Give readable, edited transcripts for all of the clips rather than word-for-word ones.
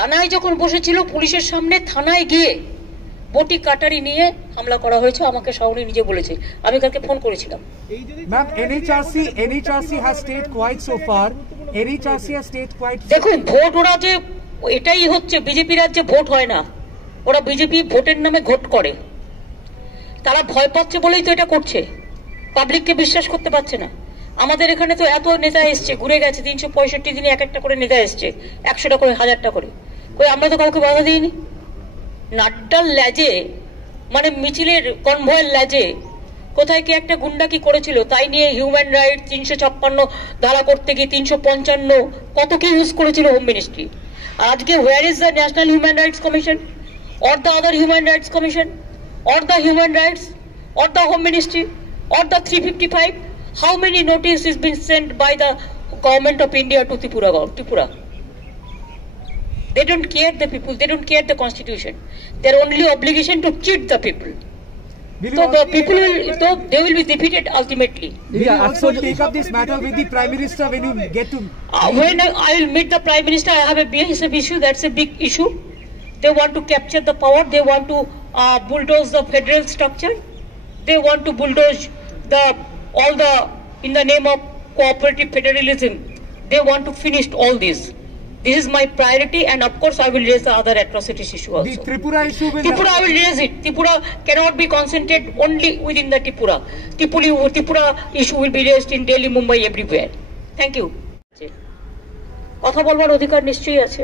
থানায় যখন বসেছিল পুলিশের সামনে থানায় গিয়ে বটি কাটারি নিয়ে হামলা করা হয়েছে, আমাকে শাওনি নিজে বলেছে, আমি কালকে ফোন করেছিলাম। Ma'am, NHRC has stayed quiet so far. NHRC has stayed quiet. দেখুন, ভোট ওরা যে এটাই হচ্ছে, বিজেপি রাজ্যে ভোট হয় না, ওরা বিজেপি ভোটের নামে ঘোট করে। তারা ভয় পাচ্ছে বলেই তো এটা করছে, পাবলিককে বিশ্বাস করতে পারছে না। আমাদের এখানে তো এত নেতা এসছে, ঘুরে গেছে, 365 দিনে এক একটা করে নেতা এসছে, 100টা করে, 1000টা করে, কই আমরা তো কাউকে বাধা দিইনি। নাড্ডার ল্যাজে, মানে মিছিলের কনভয়ের ল্যাজে কোথায় কি একটা গুন্ডা কি করেছিল, তাই নিয়ে হিউম্যান রাইট 356 ধারা করতে গিয়ে 355 কত কি ইউজ করেছিল হোম মিনিস্ট্রি। আর আজকে where is the national human rights commission or the other human rights commission or the human rights or the home ministry or the 355? How many notice is been sent by the government of India to Tripura? They don't care the people, they don't care the constitution. Their only obligation to cheat the people. So the people they will be defeated ultimately. Will you also take up this matter with the Prime Minister when you get to... When I will meet the Prime Minister, I have a BSF issue, that's a big issue. They want to capture the power, they want to bulldoze the federal structure, they want to bulldoze in the name of cooperative federalism, they want to finish all this. This is my priority, and of course I will raise the other atrocities issue also. The Tripura issue will... Tripura, I will raise it. Tripura cannot be concentrated only within the Tripura. Tripura issue will be raised in Delhi, Mumbai, everywhere. Thank you. কথা বলবার অধিকার নিশ্চয়ই আছে।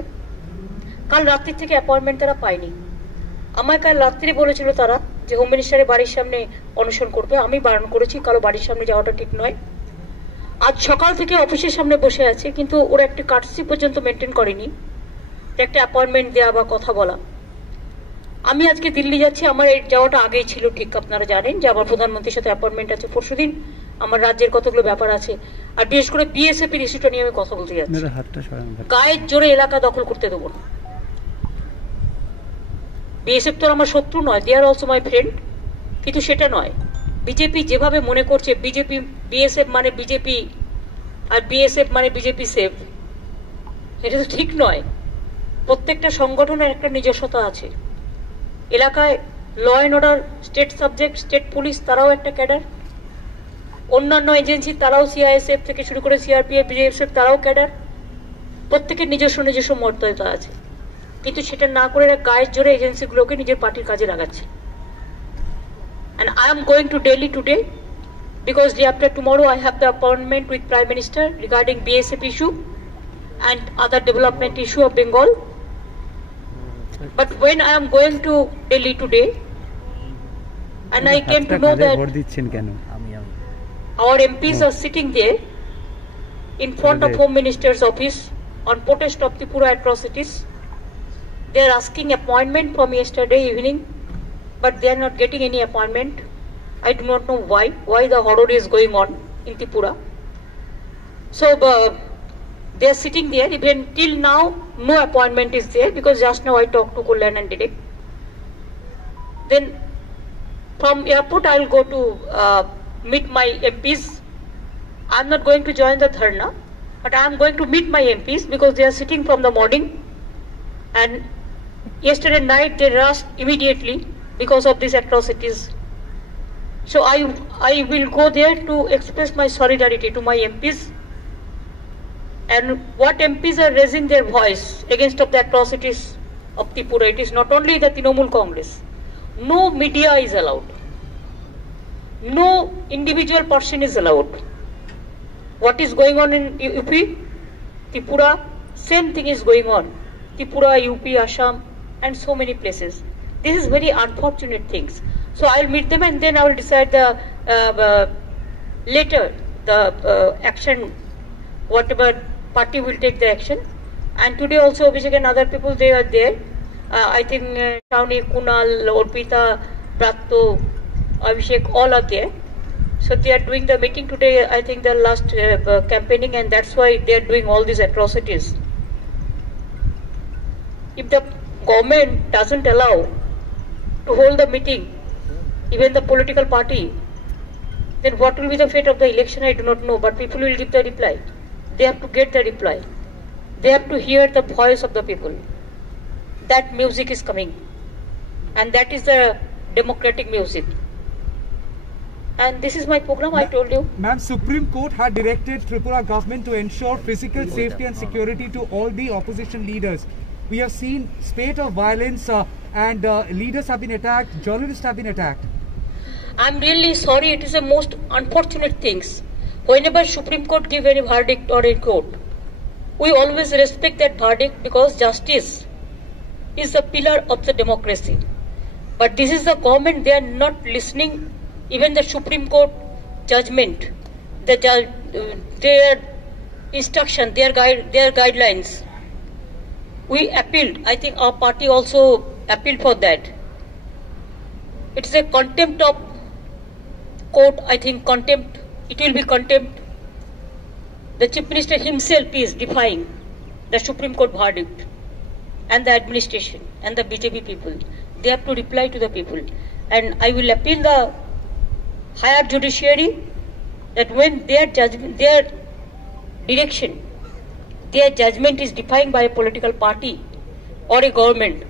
কাল রাত্রি থেকে appointment তারা পায়নি। আমায় কাল রাত্রি বলেছিল তারা যে হোম মিনিস্টারের বাড়ির সামনে অনশন করবে, আমি বারণ করেছি, কারো বাড়ির সামনে যাওয়াটা ঠিক নয়। আজ সকাল থেকে অফিসের সামনে বসে আছে, কিন্তু ওরা একটা কার্টসি পর্যন্ত মেনটেন করেনি, একটা অ্যাপয়েন্টমেন্ট দেওয়া বা কথা বলা। আমি আজকে দিল্লি যাচ্ছি, আমার এই যাওয়াটা আগেই ছিল, ঠিক আপনারা জানেন যে আমার প্রধানমন্ত্রীর সাথে অ্যাপয়েন্টমেন্ট আছে পরশুদিন, আমার রাজ্যের কতগুলো ব্যাপার আছে, আর বিশেষ করে বিএসএফ এর ইস্যুটা নিয়ে আমি কথা বলতে যাচ্ছি। গায়ের জোরে এলাকা দখল করতে দেবো না। বিএসএফ তো আমার শত্রু নয়, দে আর অলসো মাই ফ্রেন্ড, কিন্তু সেটা নয়। বিজেপি যেভাবে মনে করছে বিএসএফ মানে বিজেপি আর বিএসএফ মানে বিজেপি সেফ, এটা তো ঠিক নয়। প্রত্যেকটা সংগঠনের একটা নিজস্বতা আছে। এলাকায় law and order, state subject, state police তারাও একটা ক্যাডার, অন্যান্য এজেন্সি তারাও সিআইএসএফ থেকে শুরু করে সিআরপিএফ, বিএসএফ তারাও ক্যাডার, প্রত্যেকের নিজস্ব মর্যাদা আছে। কিন্তু সেটা না করে গায়ের জোরে এজেন্সিগুলোকে নিজের পার্টির কাজে লাগাচ্ছে। And I am going to Delhi today because day after tomorrow I have the appointment with Prime Minister regarding BSF issue and other development issue of Bengal. But when I am going to Delhi today and I came to know that our MPs are sitting there in front of Home Minister's office on protest of Tripura atrocities. They are asking appointment from yesterday evening, but they are not getting any appointment. I do not know why the horror is going on in Tripura. So they are sitting there, even till now no appointment is there, because just now I talked to Kullan and Dilip. Then from airport I will go to meet my MPs. I am not going to join the dharna, but I am going to meet my MPs because they are sitting from the morning, and yesterday night they rushed immediately because of these atrocities. So I will go there to express my solidarity to my MPs. And what MPs are raising their voice against of the atrocities of Tripura, it is not only the Trinamool Congress. No media is allowed. No individual person is allowed. What is going on in UP, Tripura, same thing is going on. Tripura, UP, Assam, and so many places. This is very unfortunate things. So I will meet them and then I will decide the later the action, whatever party will take the action. And today also Abhishek and other people, they are there. I think Shawnee, Kunal, Orpita, Pratto, Abhishek, all are there. So they are doing the meeting today, I think the last campaigning, and that's why they are doing all these atrocities. If the government doesn't allow to hold the meeting, even the political party, then what will be the fate of the election, I do not know, but people will give the reply. They have to get the reply. They have to hear the voice of the people. that music is coming. And that is the democratic music. And this is my program, I told you. Ma'am, Supreme Court had directed Tripura government to ensure physical safety and security to all the opposition leaders. We have seen spate of violence and leaders have been attacked, journalists have been attacked. I'm really sorry, it is the most unfortunate things. Whenever Supreme Court give any verdict or in court, we always respect that verdict because justice is the pillar of the democracy. But this is the government, they are not listening even the Supreme Court judgment, their instruction, their guidelines. We appealed. I think our party also appealed for that. It is a contempt of court. I think contempt. It will be contempt. The Chief Minister himself is defying the Supreme Court verdict, and the administration and the BJP people. They have to reply to the people. And I will appeal the higher judiciary that when their judgment, their direction, their judgment is defined by a political party or a government,